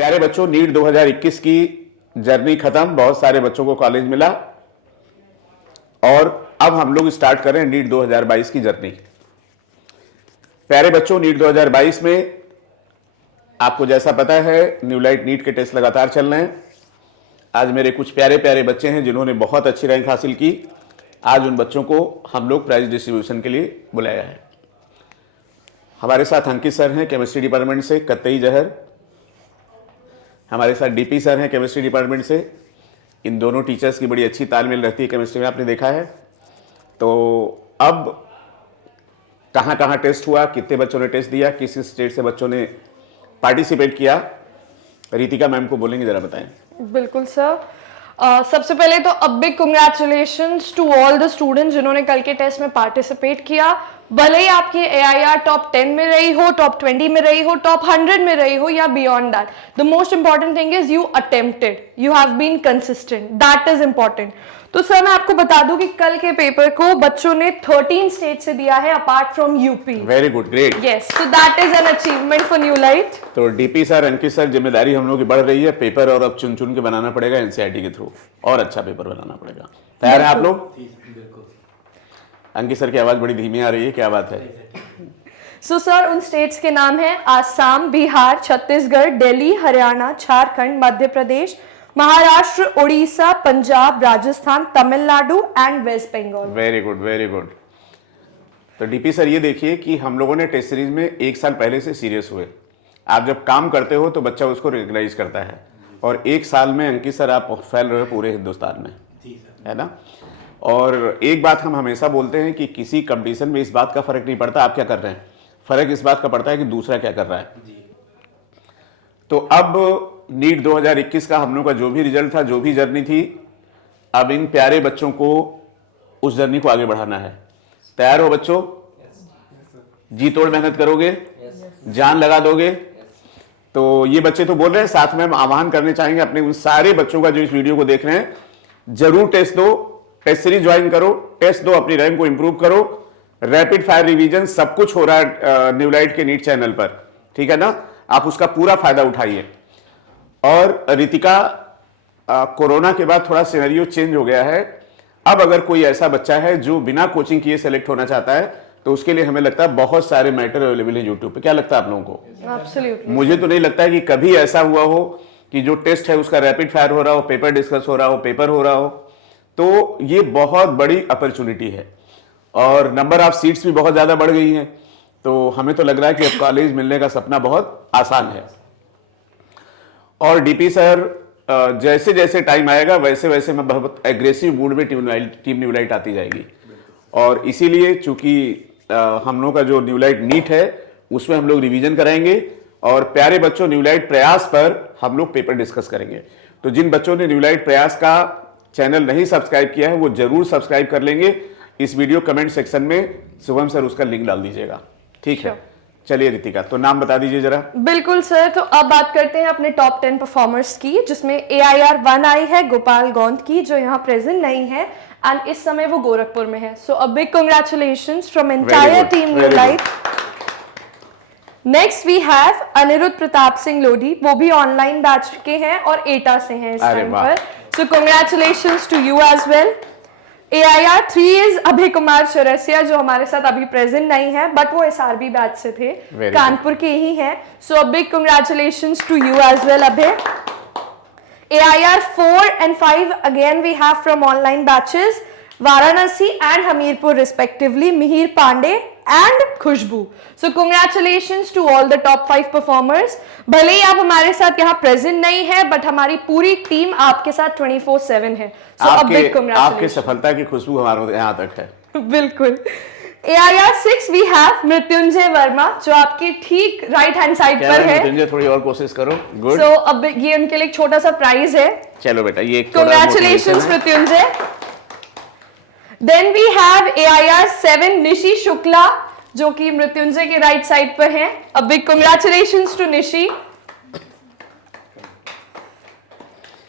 प्यारे बच्चों, नीट 2021 की जर्नी खत्म, बहुत सारे बच्चों को कॉलेज मिला और अब हम लोग स्टार्ट कर रहे हैं नीट 2022 की जर्नी। प्यारे बच्चों, नीट 2022 में आपको जैसा पता है न्यूलाइट नीट के टेस्ट लगातार चल रहे हैं। आज मेरे कुछ प्यारे प्यारे बच्चे हैं जिन्होंने बहुत अच्छी रैंक हासिल की। आज उन बच्चों को हम लोग प्राइज डिस्ट्रीब्यूशन के लिए बुलाया है। हमारे साथ अंकित सर हैं केमिस्ट्री डिपार्टमेंट से, कत्तई जहर। हमारे साथ डीपी सर हैं केमिस्ट्री डिपार्टमेंट से। इन दोनों टीचर्स की बड़ी अच्छी तालमेल रहती है केमिस्ट्री में, आपने देखा है। तो अब कहाँ कहाँ टेस्ट हुआ, कितने बच्चों ने टेस्ट दिया, किस स्टेट से बच्चों ने पार्टिसिपेट किया, रितिका मैम को बोलेंगे, जरा बताएं। बिल्कुल सर। सबसे पहले तो a big congratulations to all the students जिन्होंने कल के टेस्ट में पार्टिसिपेट किया। भले ही आपकी AIR टॉप 10 में रही हो, टॉप 20 में रही हो, टॉप 100 में रही हो या beyond that, the most important thing is you attempted, you have been consistent, that is important. तो सर मैं आपको बता दूं कि कल के पेपर को बच्चों ने 13 स्टेट से दिया है apart from UP. Very good, great. Yes, so that is an achievement for Newlight. तो डीपी सर, अंकित सर, जिम्मेदारी हम लोग की बढ़ रही है। पेपर और अब चुन चुन के बनाना पड़ेगा NCERT के थ्रू, और अच्छा पेपर बनाना पड़ेगा। तैयार है आप लोग? अंकित सर की आवाज बड़ी धीमी आ रही है, क्या बात है? सो सर उन स्टेट्स के नाम हैं Assam, Bihar, Chhattisgarh, Delhi, Haryana, Jharkhand, Madhya Pradesh, Maharashtra, Orissa, Punjab, Rajasthan, Tamil Nadu and west Bengal. Very good, very good. तो डीपी सर, ये देखिए कि हम लोगों ने टेस्ट सीरीज में 1 साल पहले से सीरियस हुए। आप जब काम करते हो तो बच्चा उसको रिकग्नाइज करता है, और 1 साल में अंकित सर आप फैल रहे हो पूरे हिंदुस्तान में, है ना। और एक बात हम हमेशा बोलते हैं कि किसी कंपटीशन में इस बात का फर्क नहीं पड़ता आप क्या कर रहे हैं, फर्क इस बात का पड़ता है कि दूसरा क्या कर रहा है। तो अब नीट 2021 का हम लोग का जो भी रिजल्ट था, जो भी जर्नी थी, अब इन प्यारे बच्चों को उस जर्नी को आगे बढ़ाना है। तैयार हो बच्चों? जी तोड़ मेहनत करोगे? जान लगा दोगे? तो ये बच्चे तो बोल रहे हैं, साथ में हम आह्वान करने चाहेंगे अपने उन सारे बच्चों का जो इस वीडियो को देख रहे हैं, जरूर टेस्ट दो, टेस्ट सीरीज ज्वाइन करो, टेस्ट दो, अपनी रैंक को इंप्रूव करो। रैपिड फायर रिवीजन सब कुछ हो रहा है न्यूलाइट के नीट चैनल पर, ठीक है ना। आप उसका पूरा फायदा उठाइए। और रितिका, कोरोना के बाद थोड़ा सिनेरियो चेंज हो गया है। अब अगर कोई ऐसा बच्चा है जो बिना कोचिंग किए सेलेक्ट होना चाहता है, तो उसके लिए हमें लगता है बहुत सारे मैटर अवेलेबल है यूट्यूब पे। क्या लगता है आप लोगों को? Absolutely. मुझे तो नहीं लगता है कि कभी ऐसा हुआ हो कि जो टेस्ट है उसका रैपिड फायर हो रहा हो, पेपर डिस्कस हो रहा हो, पेपर हो रहा हो। तो ये बहुत बड़ी अपॉर्चुनिटी है, और नंबर ऑफ सीट्स भी बहुत ज्यादा बढ़ गई हैं। तो हमें तो लग रहा है कि अब कॉलेज मिलने का सपना बहुत आसान है। और डीपी सर, जैसे जैसे टाइम आएगा वैसे वैसे मैं बहुत एग्रेसिव मूड में टीम न्यूलाइट आती जाएगी। और इसीलिए चूंकि हम लोग का जो न्यूलाइट नीट है उसमें हम लोग रिवीजन कराएंगे, और प्यारे बच्चों न्यूलाइट प्रयास पर हम लोग पेपर डिस्कस करेंगे। तो जिन बच्चों ने न्यूलाइट प्रयास का चैनल नहीं सब्सक्राइब किया है वो जरूर सब्सक्राइब कर लेंगे। इस वीडियो कमेंट सेक्शन में शुभम सर उसका लिंक डाल दीजिएगा, ठीक है। चलिए रितिका, तो नाम बता दीजिए जरा। बिल्कुल सर। तो अब बात करते हैं अपने टॉप 10 परफॉर्मर्स की, जिसमें AIR 1 आई है गोपाल गौंद की, जो यहाँ प्रेजेंट नहीं है, एंड इस समय वो गोरखपुर में है। So a big congratulations from entire team Newlight. Next we have Anirudh Pratap Singh Lodhi, वो भी ऑनलाइन बैच के हैं और एटा से हैं इस टाइम पर। So congratulations to you as well. AIR 3 is Abhay Kumar Chaurasia, जो हमारे साथ अभी प्रेजेंट नहीं है, बट वो SRB बैच से थे, कानपुर के ही हैं। So a big congratulations to you as well Abhay. AIR 4 and 5 again we have from online batches, Varanasi and Hamirpur respectively, Mihir Pandey and Khushbu. So congratulations to all the top 5 performers. भले ही आप हमारे साथ यहाँ present नहीं है, but हमारी पूरी team आपके साथ 24/7 है। So a big congratulations. आपके सफलता की खुशबू हमारे यहाँ तक है। बिल्कुल। AIR 6 we have Mrityunjay Verma, जो आपकी ठीक राइट हैंड साइड पर है। मृत्युंजय, थोड़ी और कोशिश करो। गुड। So अब ये उनके लिए एक छोटा सा प्राइज है। चलो बेटा, ये Congratulations Mrityunjay. Then we have AIR 7 Nishi Shukla, जो कि मृत्युंजय के राइट साइड पर हैं। A big congratulations to Nishi.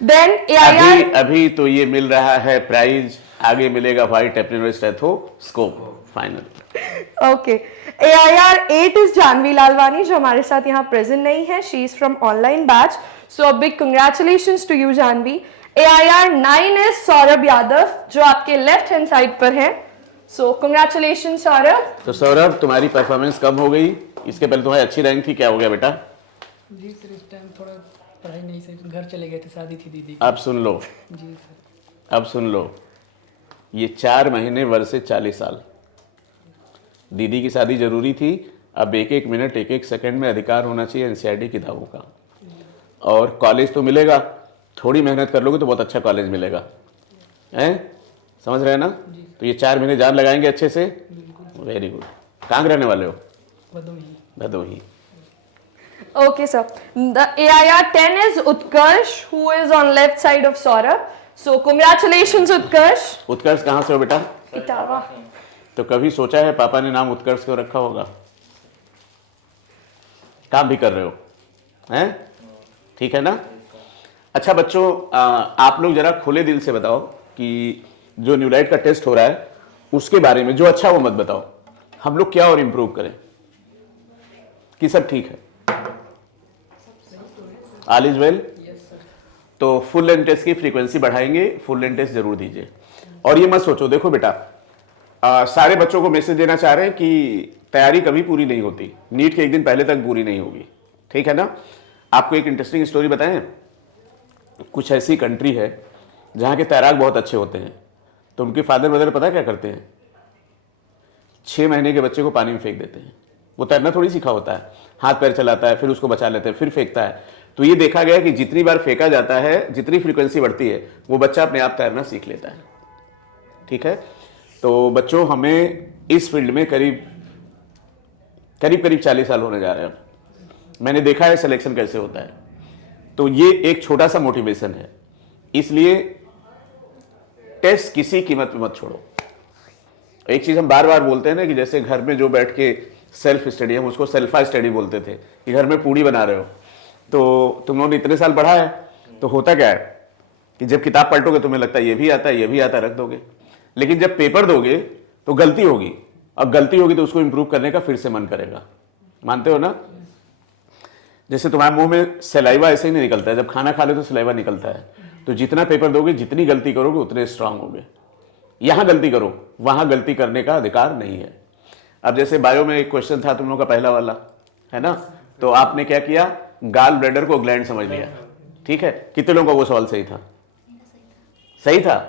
Then AIR अभी तो ये मिल रहा है प्राइज, आगे मिलेगा white apron stethoscope final. Okay. AIR 8 is Janhvi Lalwani, जो हमारे साथ यहाँ प्रेजेंट नहीं है. She is from online batch. So big congratulations to you Janhvi. AIR 9 is Saurabh Yadav, जो आपके लेफ्ट हैंड साइड पर है. So congratulations Saurabh. तो सौरभ, तुम्हारी परफॉर्मेंस कम हो गई. इसके पहले तुम्हारी अच्छी रैंक थी, क्या हो गया बेटा? जी सर, इस टाइम थोड़ा पढ़ाई नहीं सही, घर चले गए थे, शादी थी दीदी की. अब सुन लो, जी सर. अब सुन लो, ये 4 महीने वर्ष से 40 साल. दीदी की शादी जरूरी थी. अब एक एक मिनट, एक एक सेकंड में अधिकार होना चाहिए एनसीईआरटी किताबों का. और कॉलेज तो मिलेगा, थोड़ी मेहनत कर लोगे तो बहुत अच्छा कॉलेज मिलेगा. हैं, समझ रहे हैं ना? तो ये 4 महीने जान लगाएंगे अच्छे से. Very good. कहाँ के रहने वाले हो? Bhadohi. Bhadohi. Okay, sir. The AIR 10 is Utkarsh, who is on left side of Saurabh. So congratulations, Utkarsh. उत्कर्ष कहाँ से हो बेटा? इटावा. तो कभी सोचा है पापा ने नाम उत्कर्ष क्यों रखा होगा? काम भी कर रहे हो, हैं? ठीक है ना? अच्छा बच्चों, आप लोग जरा खुले दिल से बताओ कि जो न्यूलाइट का टेस्ट हो रहा है उसके बारे में जो अच्छा वो मत बताओ. हम लोग क्या और इम्प्रूव करें कि सब ठीक है? All is well. तो फुल लेंथ टेस्ट की फ्रीक्वेंसी बढ़ाएंगे. फुल लेंथ टेस्ट जरूर दीजिए. और ये मत सोचो, देखो बेटा, सारे बच्चों को मैसेज देना चाह रहे हैं कि तैयारी कभी पूरी नहीं होती. नीट के एक दिन पहले तक पूरी नहीं होगी. ठीक है ना? आपको एक इंटरेस्टिंग स्टोरी बताएं. कुछ ऐसी कंट्री है जहाँ के तैराक बहुत अच्छे होते हैं. तो उनके फादर मदर पता क्या करते हैं? 6 महीने के बच्चे को पानी में फेंक देते हैं. वो तैरना थोड़ी सीखा होता है, हाथ पैर चलाता है, फिर उसको बचा लेते हैं, फिर फेंकता है. तो ये देखा गया कि जितनी बार फेंका जाता है, जितनी फ्रीक्वेंसी बढ़ती है, वो बच्चा अपने आप तैरना सीख लेता है. ठीक है? तो बच्चों, हमें इस फील्ड में करीब 40 साल होने जा रहे हैं. मैंने देखा है सिलेक्शन कैसे होता है. तो ये एक छोटा सा मोटिवेशन है. इसलिए टेस्ट किसी कीमत पे मत छोड़ो. एक चीज हम बार बार बोलते हैं ना कि जैसे घर में जो बैठ के सेल्फ स्टडी, हम उसको सेल्फा स्टडी बोलते थे, कि घर में पूड़ी बना रहे हो. तो तुम लोगों ने इतने साल पढ़ा है, तो होता क्या है कि जब किताब पलटोगे तुम्हें लगता है ये भी आता है, ये भी आता है, रख दोगे. लेकिन जब पेपर दोगे तो गलती होगी. अब गलती होगी तो उसको इंप्रूव करने का फिर से मन करेगा. मानते हो ना? जैसे तुम्हारे मुंह में सलाइवा ऐसे ही नहीं निकलता है, जब खाना खा ले तो सलाइवा निकलता है. तो जितना पेपर दोगे, जितनी गलती करोगे, उतने स्ट्रांग होगे. यहां गलती करो, वहां गलती करने का अधिकार नहीं है. अब जैसे बायो में एक क्वेश्चन था तुम लोगों का पहला वाला, है ना? तो आपने क्या किया? गाल ब्लैडर को ग्लैंड समझ लिया. ठीक है? कितने लोगों का वो सवाल सही था? सही था.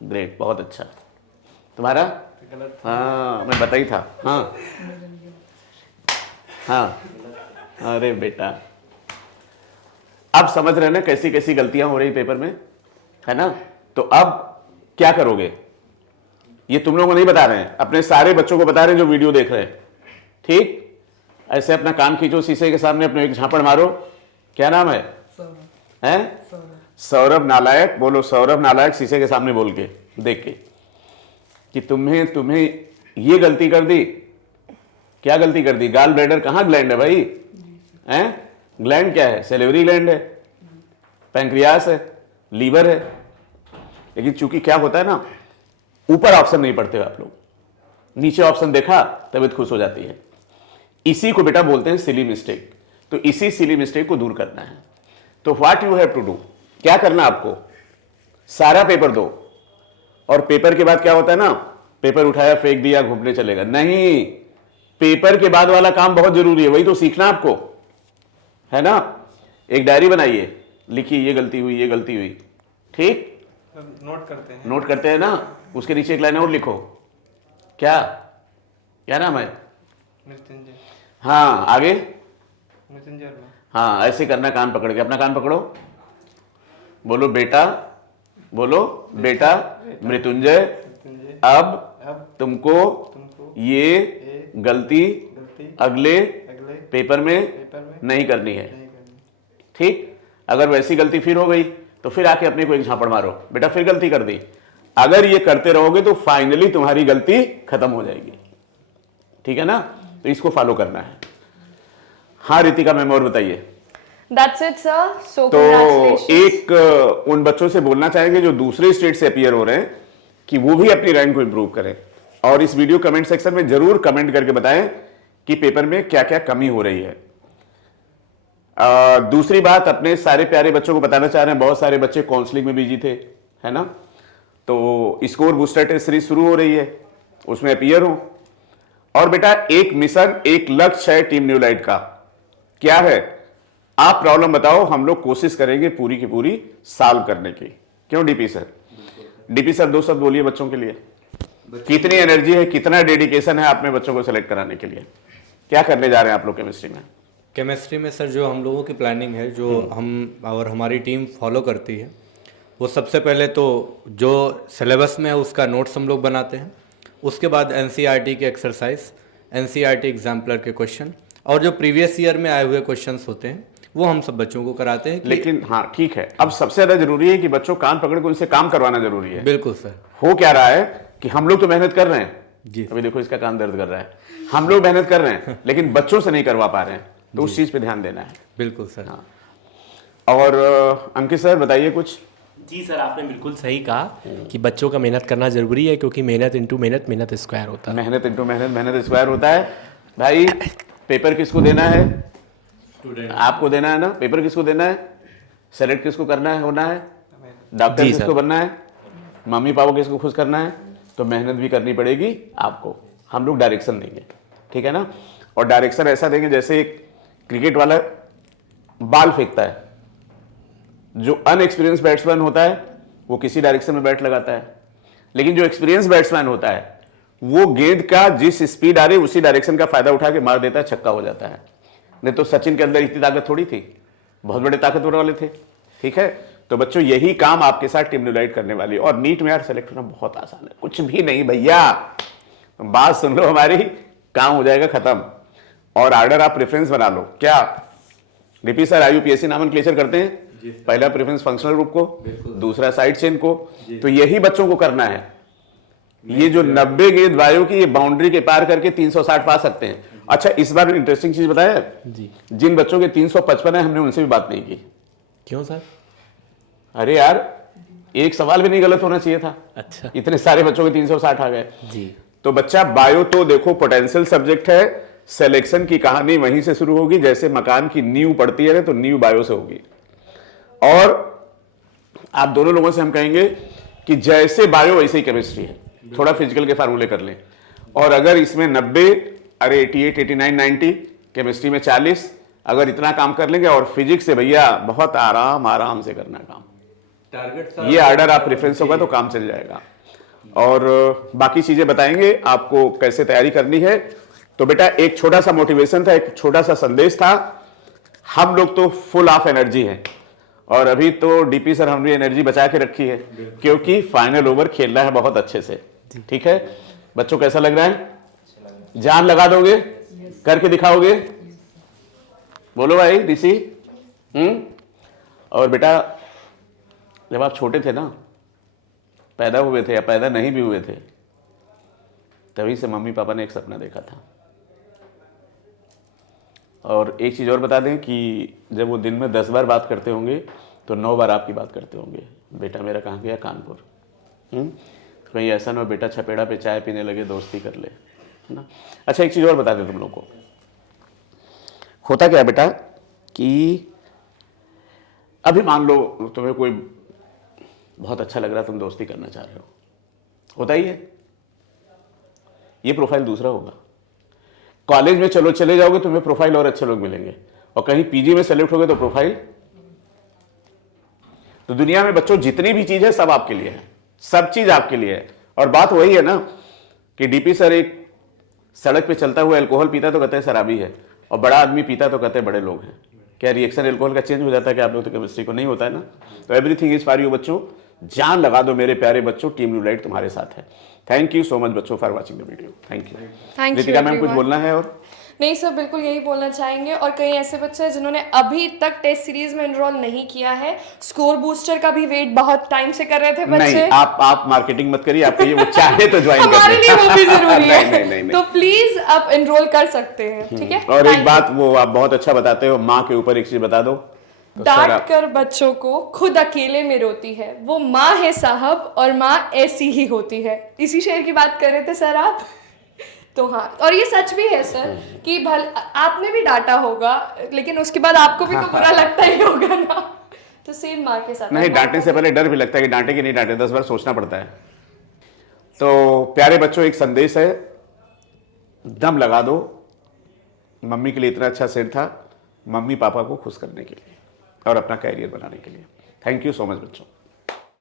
ग्रेट, बहुत अच्छा. तुम्हारा? हाँ, मैं बता ही था. हाँ हाँ. अरे बेटा, अब समझ रहे ना कैसी कैसी गलतियां हो रही पेपर में, है ना? तो अब क्या करोगे? ये तुम लोगों को नहीं बता रहे हैं, अपने सारे बच्चों को बता रहे हैं जो वीडियो देख रहे हैं. ठीक? ऐसे अपना कान खींचो शीशे के सामने, अपने एक झापड़ मारो. क्या नाम है? हैं? सौरभ नालायक. बोलो सौरभ नालायक शीशे के सामने बोल के, देख के, कि तुम्हें ये गलती कर दी. क्या गलती कर दी? गाल ब्लैडर कहाँ ग्लैंड है भाई? हैं? ग्लैंड क्या है? सेलेवरी ग्लैंड है, पैंक्रियास है, लीवर है. लेकिन चूंकि क्या होता है ना, ऊपर ऑप्शन नहीं पढ़ते हो आप लोग, नीचे ऑप्शन देखा तबीयत खुश हो जाती है. इसी को बेटा बोलते हैं सिली मिस्टेक. तो इसी सिली मिस्टेक को दूर करना है. तो what you have to do, क्या करना आपको? सारा पेपर दो. और पेपर के बाद क्या होता है ना, पेपर उठाया फेंक दिया घूमने चलेगा नहीं. पेपर के बाद वाला काम बहुत जरूरी है, वही तो सीखना आपको, है ना? एक डायरी बनाइए, लिखिए ये गलती हुई, ये गलती हुई. ठीक? नोट करते हैं. नोट करते हैं ना? उसके नीचे एक लाइन और लिखो. क्या नाम है? मृत्युंजय. हाँ, आगे. मृत्युंजय. हाँ, ऐसे करना. कान पकड़ के, अपना कान पकड़ो. बोलो बेटा, बोलो बेटा मृत्युंजय, अब तुमको ये गलती अगले पेपर में नहीं करनी है. ठीक? अगर वैसी गलती फिर हो गई तो फिर आके अपने को एक झापड़ मारो, बेटा फिर गलती कर दी. अगर ये करते रहोगे तो फाइनली तुम्हारी गलती खत्म हो जाएगी. ठीक है ना? तो इसको फॉलो करना है. हाँ रितिका मैम, और बताइए. That's it, sir. So तो congratulations. एक उन बच्चों से बोलना चाहेंगे जो दूसरे स्टेट से अपीयर हो रहे हैं कि वो भी अपनी रैंक को इंप्रूव करें. और इस वीडियो कमेंट सेक्शन में जरूर कमेंट करके बताएं कि पेपर में क्या क्या कमी हो रही है। दूसरी बात, अपने सारे प्यारे बच्चों को बताना चाह रहे हैं, बहुत सारे बच्चे काउंसलिंग में बिजी थे, है ना, तो स्कोर बूस्टर टेस्ट सीरीज शुरू हो रही है, उसमें अपीयर हो। और बेटा एक मिशन, एक लक्ष्य है टीम न्यू लाइट का, क्या है? आप प्रॉब्लम बताओ, हम लोग कोशिश करेंगे पूरी की पूरी सॉल्व करने की। क्यों डीपी सर? डीपी सर 2 शब्द बोलिए बच्चों के लिए। कितनी एनर्जी है, कितना डेडिकेशन है अपने बच्चों को सेलेक्ट कराने के लिए? क्या करने जा रहे हैं आप लोग केमिस्ट्री में? केमिस्ट्री में सर जो हम लोगों की प्लानिंग है, जो हम और हमारी टीम फॉलो करती है, वो सबसे पहले तो जो सिलेबस में है उसका नोट्स हम लोग बनाते हैं। उसके बाद एनसीईआरटी के एक्सरसाइज, एनसीईआरटी एग्जाम्पलर के क्वेश्चन और जो प्रीवियस ईयर में आए हुए क्वेश्चंस होते हैं वो हम सब बच्चों को कराते हैं। लेकिन हाँ ठीक है, अब सबसे ज्यादा जरूरी है कि बच्चों कान पकड़ के उनसे काम करवाना जरूरी है। बिल्कुल सर। हो क्या रहा है कि हम लोग तो मेहनत कर रहे हैं जी, अभी देखो इसका कान दर्द कर रहा है, हम लोग मेहनत कर रहे हैं लेकिन बच्चों से नहीं करवा पा रहे हैं, तो उस चीज पे ध्यान देना है। बिल्कुल सर। हाँ। और अंकित सर बताइए कुछ। जी सर, आपने बिल्कुल सही कहा कि बच्चों का मेहनत करना जरूरी है, क्योंकि मेहनत इंटू मेहनत, मेहनत स्क्वायर होता है। मेहनत इंटू मेहनत, मेहनत स्क्वायर होता है। भाई पेपर किसको देना है? आपको देना है ना। पेपर किसको देना है? सेलेक्ट किसको करना है, होना है? डॉक्टर जी किसको बनना है? मम्मी पापा किसको खुश करना है? तो मेहनत भी करनी पड़ेगी आपको। हम लोग डायरेक्शन देंगे, ठीक है ना, और डायरेक्शन ऐसा देंगे जैसे एक क्रिकेट वाला बॉल फेंकता है, जो अनएक्सपीरियंस बैट्समैन होता है वो किसी डायरेक्शन में बैट लगाता है, लेकिन जो एक्सपीरियंस बैट्समैन होता है वो गेंद का जिस स्पीड आ रही है उसी डायरेक्शन का फायदा उठा के मार देता है, छक्का हो जाता है। नहीं तो सचिन के अंदर इतनी ताकत थोड़ी थी, बहुत बड़े ताकतवर वाले थे, ठीक है। तो बच्चों यही काम आपके साथ टीम न्यू लाइट करने वाली है। और नीट में यार सेलेक्ट होना बहुत आसान है, कुछ भी नहीं भैया, बात सुन लो हमारी, काम हो जाएगा खत्म। और आर्डर आप प्रेफरेंस बना लो। क्या डीपी सर आईयूपीएससी नॉमेनक्लेचर करते हैं? पहला प्रेफरेंस फंक्शनल ग्रुप को, दूसरा साइड चेन को, तो यही बच्चों को करना है। ये जो 90 गेंद वायु की ये बाउंड्री के पार करके 360 पा सकते हैं। अच्छा इस बार इंटरेस्टिंग चीज बताया जी, जिन बच्चों के 355 है हमने उनसे भी बात नहीं की। क्यों सर? अरे यार एक सवाल भी नहीं गलत होना चाहिए था, अच्छा इतने सारे बच्चों के 360 आ गए। जी, तो बच्चा बायो तो देखो पोटेंशियल सब्जेक्ट है, सिलेक्शन की कहानी वहीं से शुरू होगी, जैसे मकान की नींव पड़ती है तो नींव बायो से होगी। और आप दोनों लोगों से हम कहेंगे कि जैसे बायो वैसे ही केमिस्ट्री है, थोड़ा फिजिकल के फार्मूले कर लें। और अगर इसमें 90, अरे 88, 89, 90, केमिस्ट्री में 40, अगर इतना काम कर लेंगे, और फिजिक्स से भैया बहुत आराम से करना काम। टारगेट ये आर्डर आप प्रेफरेंस होगा तो काम चल जाएगा। और बाकी चीजें बताएंगे आपको कैसे तैयारी करनी है। तो बेटा एक छोटा सा मोटिवेशन था, एक छोटा सा संदेश था। हम लोग तो फुल ऑफ एनर्जी हैं, और अभी तो डीपी सर हमने एनर्जी बचा के रखी है, क्योंकि फाइनल ओवर खेलना है बहुत अच्छे से, ठीक है। बच्चों कैसा लग रहा है? जान लगा दोगे? करके दिखाओगे? बोलो भाई ऋषि। और बेटा जब आप छोटे थे ना, पैदा हुए थे या पैदा नहीं भी हुए थे, तभी से मम्मी पापा ने एक सपना देखा था। और एक चीज़ और बता दें कि जब वो दिन में 10 बार बात करते होंगे तो 9 बार आपकी बात करते होंगे, बेटा मेरा कहाँ गया? कानपुर। तो कहीं ऐसा ना हो बेटा छपेड़ा पे चाय पीने लगे दोस्ती कर ले, है ना। अच्छा एक चीज़ और बता दें तुम लोग को, होता क्या बेटा कि अभी मान लो तुम्हें कोई बहुत अच्छा लग रहा है, तुम दोस्ती करना चाह रहे हो, होता ही है। ये प्रोफाइल दूसरा होगा। कॉलेज में चलो चले जाओगे तुम्हें प्रोफाइल और अच्छे लोग मिलेंगे, और कहीं पीजी में सेलेक्ट हो गए तो प्रोफाइल। तो दुनिया में बच्चों जितनी भी चीज है सब आपके लिए है, सब चीज आपके लिए है। और बात वही है ना कि डीपी सर एक सड़क पे चलता हुआ अल्कोहल पीता तो कहते हैं शराबी है, और बड़ा आदमी पीता तो कहते हैं बड़े लोग हैं। क्या रिएक्शन अल्कोहल का चेंज हो जाता है कि आप लोग तो केमिस्ट्री को नहीं होता है ना। तो एवरीथिंग इज फॉर यू बच्चों, जान लगा दो मेरे प्यारे बच्चों, टीम न्यू लाइट तुम्हारे साथ है। थैंक यू सो मच बच्चों for watching the video. Thank you. Thank you Ritika ma'am कुछ बोलना है? और नहीं सर, बिल्कुल यही बोलना चाहेंगे। और कई ऐसे बच्चे हैं जिन्होंने अभी तक टेस्ट सीरीज में एनरोल नहीं किया है, स्कोर बूस्टर का भी वेट बहुत टाइम से कर रहे थे बच्चे। नहीं, आप मार्केटिंग मत करिए, आपको ये वो चाहे तो ज्वाइन कर हमारे लिए वो भी जरूरी है। नहीं। तो प्लीज आप एनरोल कर सकते हैं, ठीक है। और एक बात वो आप बहुत अच्छा बताते हो, माँ के ऊपर एक चीज बता दो। तो डांट कर बच्चों को खुद अकेले में रोती है, वो माँ है साहब, और माँ ऐसी ही होती है। इसी शेर की बात कर रहे थे सर आप। तो हाँ, और ये सच भी है सर कि भल आपने भी डांटा होगा लेकिन उसके बाद आपको भी तो बुरा लगता ही होगा ना, तो सेम माँ के साथ नहीं, डांटने से पहले डर भी लगता है कि डांटे कि नहीं डांटे, 10 बार सोचना पड़ता है। तो प्यारे बच्चों, एक संदेश है, दम लगा दो। मम्मी के लिए इतना अच्छा सेट था, मम्मी पापा को खुश करने के लिए और अपना कैरियर बनाने के लिए। थैंक यू सो मच बच्चों।